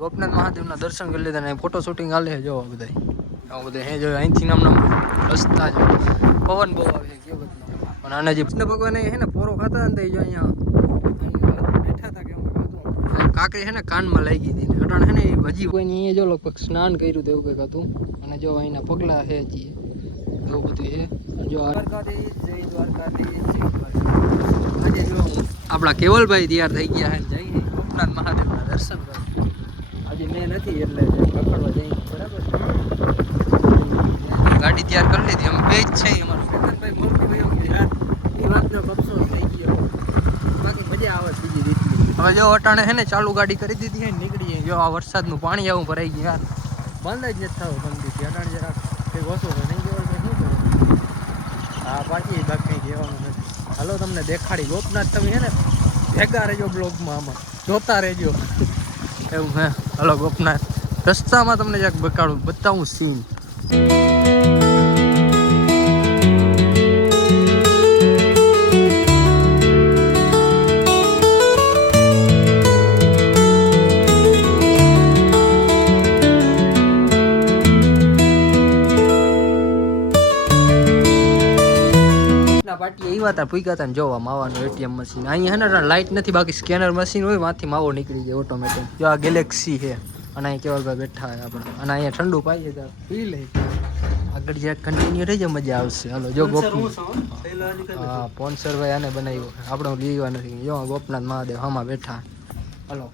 ગોપનાથ મહાદેવના દર્શન કરી લીધા ને ફોટો શૂટિંગ હાલે જો બધા આવું બધા હે જો અહીંથી નામના રસ્તા છે. પવન બહુ આવે છે બધું પણ આને જે કૃષ્ણ ભગવાન હે ને પોરો ખાતા ને જો અહીંયા બેઠા હતા કે અમે ખાધું. હે ને કાનમાં લઈ ગઈ હતી અટાણ હે ને હજી કોઈને અહીંયા જો લગભગ સ્નાન કર્યું તેવું કંઈક હતું. અને જો અહીંના પગલા હે હજી એવું બધું છે જો દ્વારકાધીશ, જય દ્વારકાધીશ આજે જો આપણા કેવલભાઈ તૈયાર થઈ ગયા હે જઈને જઈ ગોપનાથ મહાદેવના દર્શન કરવા. મેં નથી એટલે પકડવા જઈ. બરાબર? ગાડી તૈયાર કરી લીધી. અમે બે જ છે અમારું. કેતનભાઈ મોરબી યાર એ વાતનો અફસોસ થઈ ગયો. બાકી મજા આવે બીજી રીતની. હવે જો અટાણે છે ને ચાલુ ગાડી કરી દીધી છે ને નીકળી જાય જો આ વરસાદનું પાણી આવું ભરાઈ ગયું યાર બંધ જ નથી થવું બંધ અટાણે જરાક કંઈક ઓછું તો નહીં જવાનું શું કરું હા બાકી બાકી કંઈ કહેવાનું નથી. હાલો તમને દેખાડી. ગોપનાથ તમે છે ને ભેગા રહેજો બ્લોગમાં આમાં. જોતા રહેજો. એવું હે. હલો ગોપનાથ. રસ્તામાં તમને જ્યાંક બકાડું બતાવું સીન એવા હતા પૂગ્યા હતા ને જોવા માવાનું એટીએમ મશીન. અહીંયા હે ને લાઇટ નથી બાકી સ્કેનર મશીન હોયમાંથી માવો નીકળી જાય ઓટોમેટિક જો આ ગેલેક્સી છે. અને અહીં કેવા બેઠા હોય આપણે. અને અહીંયા ઠંડુ પાઈએ તો પી લે. આગળ જ્યાં કન્ટિન્યુ રહી જાય મજા આવશે. હાલો જો ગોપી. હા પોન્સર ભાઈ આને બનાવ્યો. આપણે લીવા નથી. જો ગોપનાથ મહાદેવ હામાં બેઠા. હલો.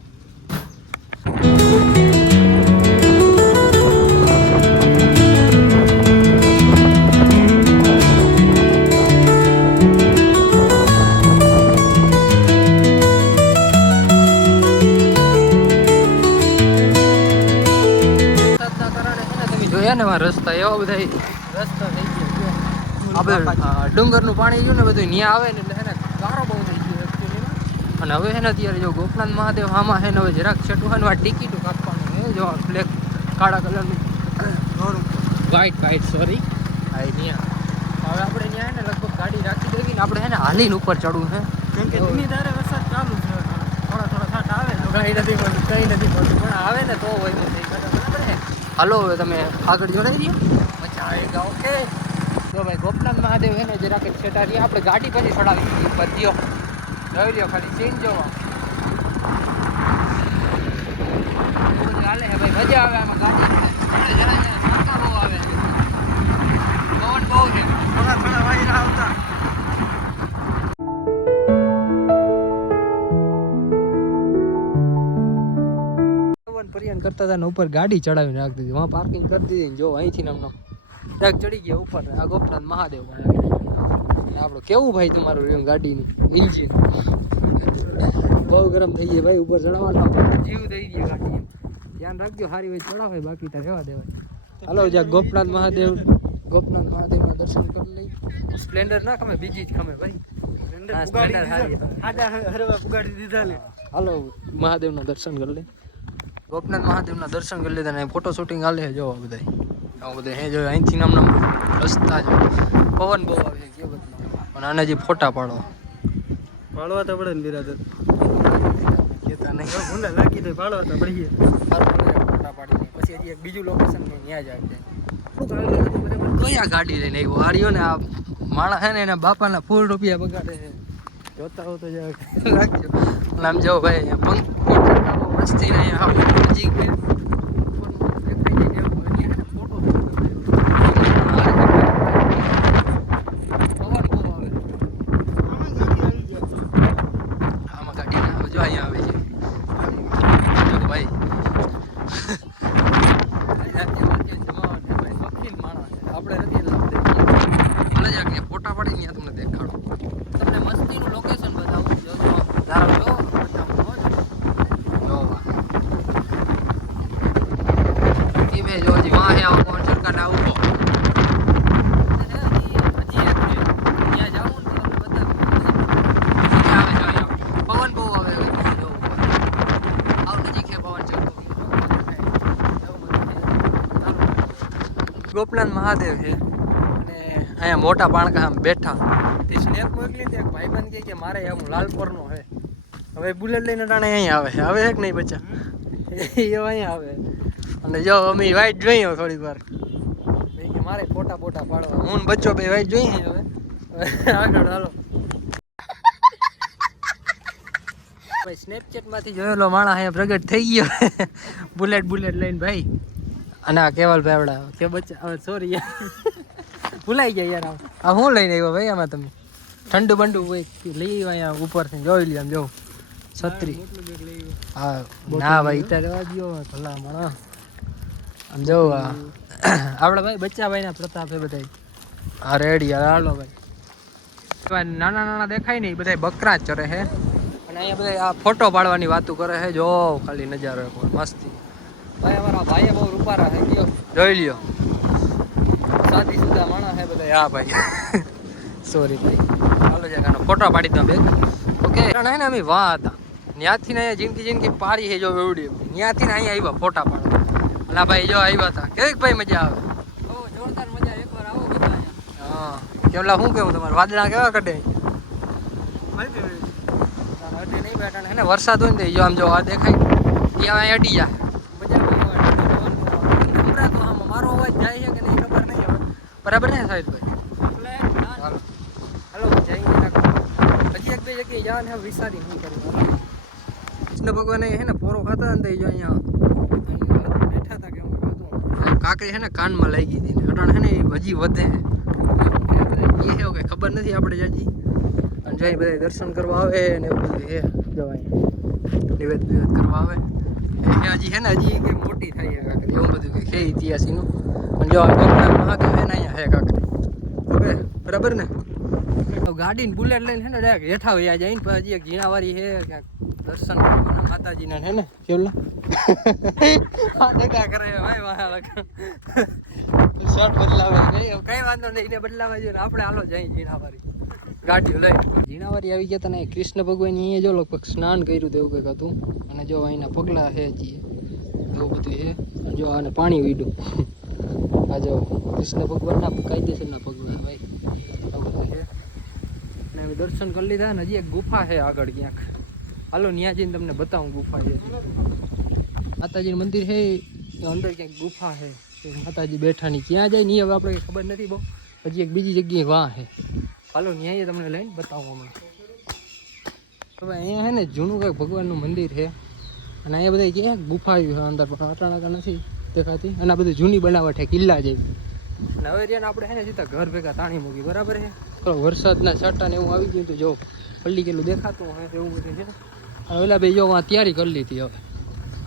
ને જોયા ને એવા રસ્તા એવા બધા રસ્તા થઈ ગયા. આપણે ડુંગરનું પાણી ગયું ને બધું ન્યા આવે ને એટલે એને ગારો બહુ થઈ ગયો actually. અને હવે છે ને અત્યારે જો ગોપનાથ મહાદેવ આમાં છે ને હવે જરાક છેટું છે ને આ ટિકિટો કાપવાનું છે જો બ્લેક કાળા કલરનું. વ્હાઈટ વ્હાઈટ સોરી હા એ ન્યા હવે આપણે ન્યા ને લગભગ ગાડી રાખી દેવી ને આપણે એને ને હાલીને ઉપર ચડવું છે કેમ કે ધીમી ધારે વરસાદ ચાલુ છે થોડા થોડા છાંટ આવે તો કઈ નથી પડતું કઈ નથી પડતું પણ આવે ને તો હોય તો થઈ શકે બરાબર ને હાલો, હવે તમે આગળ જોડાઈ દો મજા આવેગા ઓકે? જો ભાઈ, ગોપનાથ મહાદેવ છે ને જરાક છેટા આપણે ગાડી પછી ચડાવી ઉપર દ્યો જોઈ લ્યો ખાલી સીન જોવા. ચાલે હે ભાઈ, મજા આવે આમાં ગાડી. કરતા હતા ને ઉપર ગાડી ચડાવીને રાખતી દીધી. વहाँ પાર્કિંગ કરી દીધી ને જો અહીંથી અમને ડાક ચડી ગયા ઉપર. આ ગોપનાથ મહાદેવ અને આપણું કેવું ભાઈ તમારું રહ્યું ગાડીની? ઇન્જિન બહુ ગરમ થઈ ગયા ભાઈ ઉપર ચડાવવાના જીવ થઈ ગયા ગાડી ધ્યાન રાખજો સારી હોય ચડાવે બાકી ત્યાં રહેવા દેવાય. હાલો જ્યાં ગોપનાથ મહાદેવ ગોપનાથ મહાદેવના દર્શન કરી લઈ સ્પ્લેન્ડર ના ખમે બીજી જ ખમે ભાઈ. ને. હાલો મહાદેવના દર્શન કરી લે ગોપનાથ મહાદેવના દર્શન કરી લીધા ને ફોટો શૂટિંગ હાલે છે જોવા બધા આવું બધા હે જોયો અહીંથી નામના રસ્તા જો પવન બહુ આવે છે કેવો પણ આને જે ફોટા પાડો. પાડવા તો પડે ને બિરાદર કેતા નહીં. ગુંડા લાગી તો પાડવા તો પડીએ ફોટા પાડી પછી હજી એક બીજું લોકેશન ત્યાં જ આવી જાય. કયા ગાડી લઈને આવ્યો? આર્યો ને આ માણસ છે ને એના બાપાના ફૂલ રૂપિયા બગાડે જોતા હો તો રાખજો અને આમ જાઓ ભાઈ પંખ મસ્તી ને અહીંયા આપણે નજીક છે દેખાઈ જાય એવું હોય. અહીંયા ફોટો પવન બહુ આવે આમાં ગાડી ના આવે જો અહીંયા આવે છે જો ભાઈ આપણે નથી એટલે આપણે હાલે જા કે ફોટા પાડીને ત્યાં તમને દેખાડું તમને મસ્તીનું લોકેશન બતાવું જો જો ધારો જો બતાવું હો જો. જો વાહ. ધીમે જો હજી વાહે આવો કોણ સરકારને આવું તો હજી એક છે. ત્યાં જાવું ને તો તમને બતાવું. મજા આવે જો અહીંયા. પવન બહુ આવે હવે તમે જો ઉપર. આવ નજીક છે પવન ચડતો ગોપનાથ મહાદેવ છે. અને અહીંયા મોટા પાણકા આમ બેઠા. તે સ્નેપ મોકલી તે એક ભાઈબંધ કહે કે મારે આમ લાલપોરનો છે. હવે બુલેટ લઈને ટાણે અહીં આવે છે. હવે એક નહીં બચ્ચા? એ અહીંયા આવે અને જો અમે વાઈટ જોઈએ થોડી વાર. કીધું મારે ફોટા ફોટા પાડવા. હું બચ્ચો બે વાઈટ જોઈએ હવે હવે આગળ હાલો. ભાઈ સ્નેપચેટમાંથી જોયેલો માણસ અહીંયા પ્રગટ થઈ ગયો. બુલેટ બુલેટ લઈને ભાઈ. અને આ કેવલ ભાઈવડા કે બચ્ચા સોરી ભૂલાઈ ગયા યાર આ. હું લઈને આવ્યો ભાઈ આમાં તમે? ઠંડુ બંડુ હોય લઈ અહીંયા ઉપરથી? જોઈ લ્યો આમ જો. છત્રી. હા. ના ભાઈ ત્યારે ગયો ભલા માણસ આમ જો આપણા ભાઈ બચ્ચા ભાઈના પ્રતાપ છે બધા હા રેડી યાર હાલો ભાઈ. નાના નાના દેખાય નહીં બધા બકરા જ ચરે છે. અને અહીંયા બધા આ ફોટો પાડવાની વાતો કરે છે. જો ખાલી નજારો મસ્તી. ભાઈ અમારા ભાઈએ બહુ રૂપારા છે ગયો. જોઈ લ્યો. સાદી સુધા માણસ હે બધા. હા ભાઈ. સોરી ભાઈ. હાલો જરાક કાનો ફોટો પાડી દો બે. ઓકે કારણ હે ને અમે વાહ હતા ત્યાંથી ને અહીંયા જિંદગી જિંદગી પાડી છે જો એવડી ત્યાંથી ને અહીંયા આવ્યા ફોટા પાડો અલા ભાઈ જો આવ્યા હતા. કેવી ભાઈ મજા આવે? જોરદાર મજા એકવાર આવો બધા હા. કેવલા શું કેવું તમારે? વાદળા કેવા કઢે? અડે નહીં બેઠા ને વરસાદ હોય ને જો આમ જો આ દેખાય. ત્યાં અહીં અડી જાય મજા નહીં સંભળાતો આમાં મારો અવાજ જાય છે કે નહીં ખબર નહીં હવે. બરાબર ને સાહેબભાઈ હાલો. હાલો હજી એક બે જગ્યાએ જવાને હવે વિચારી શું કરું. કૃષ્ણ ભગવાને હે ને પોરો ખાતા ને જો અહીંયા બેઠા હતા કે અમે ખાધું કાકડી છે ને કાનમાં લઈ ગઈ હતી ને અટાણ છે ને હજી વધે. એ એવું કે ખબર નથી આપણે જાજી. અને જઈ બધા દર્શન કરવા આવે ને એવું બધું છે. જવાય નિવેદ નિવેદ કરવા આવે. એ હજી છે ને હજી કે મોટી થાય છે કાકડી. એવું બધું કે છે ઇતિહાસીનું? અને જો ડોકડા મહાદેવ એના અહીંયા હે કાકડી ઓકે બરાબર ને? ગાડી ને બુલેટ લઈને છે ને ડાયરેક્ટ હેઠા વયા જાય ને હજી એક ઝીણાવારી હે, ક્યાંક દર્શન માતાજીના હે ને કેવલા હા દેખા કરે, ભાઈ, વાહ શર્ટ બદલાવે. કઈ વાંધો નહીં, એને બદલાવા જોઈએ આપણે હાલો જઈ ઝીણાવારી ગાડીઓ લઈ ઝીણાવારી આવી ગયા તને કૃષ્ણ ભગવાન જો લગભગ સ્નાન કર્યું તેવું કંઈક હતું. અને જો અહીંના પગલા હે હજી, એવું બધું હે. જો આને પાણી વીડું આ જો કૃષ્ણ ભગવાનના કાયદેસરના પગલા ભાઈ અને દર્શન કરી લીધા ને હજી એક ગુફા છે આગળ ક્યાંક. હાલો ત્યાં જઈને તમને બતાવું ગુફા છે માતાજીનું મંદિર છે અંદર ક્યાંક ગુફા છે. એ માતાજી બેઠાની ક્યાં જાય નહીં હવે આપણે ખબર નથી બહુ. હજી એક બીજી જગ્યાએ વાહ છે. હાલો ન્યાય તમને લઈને બતાવું હમણાં હવે અહીંયા છે ને જૂનું કંઈક ભગવાનનું મંદિર છે. અને અહીંયા બધા ક્યાં ગુફા અંદર પણ અટાણા નથી. દેખાતી? અને આ બધું જૂની બનાવટ છે કિલ્લા જેવી. અને હવે રહ્યા આપણે છે ને સીધા ઘર ભેગા તાણી મૂકી બરાબર છે? તો વરસાદના છાંટા ને એવું આવી ગયું તો જો પલ્લી કેટલું દેખાતું હોય એવું બધું છે અને ઓલા ભાઈ જો તૈયારી કરી લીધી હવે.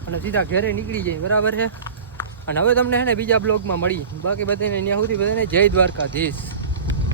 અને સીધા ઘરે નીકળી જાય બરાબર છે? અને હવે તમને છે ને બીજા બ્લોગમાં મળી. બાકી બધાને ત્યાં સુધી બધાને જય દ્વારકાધીશ.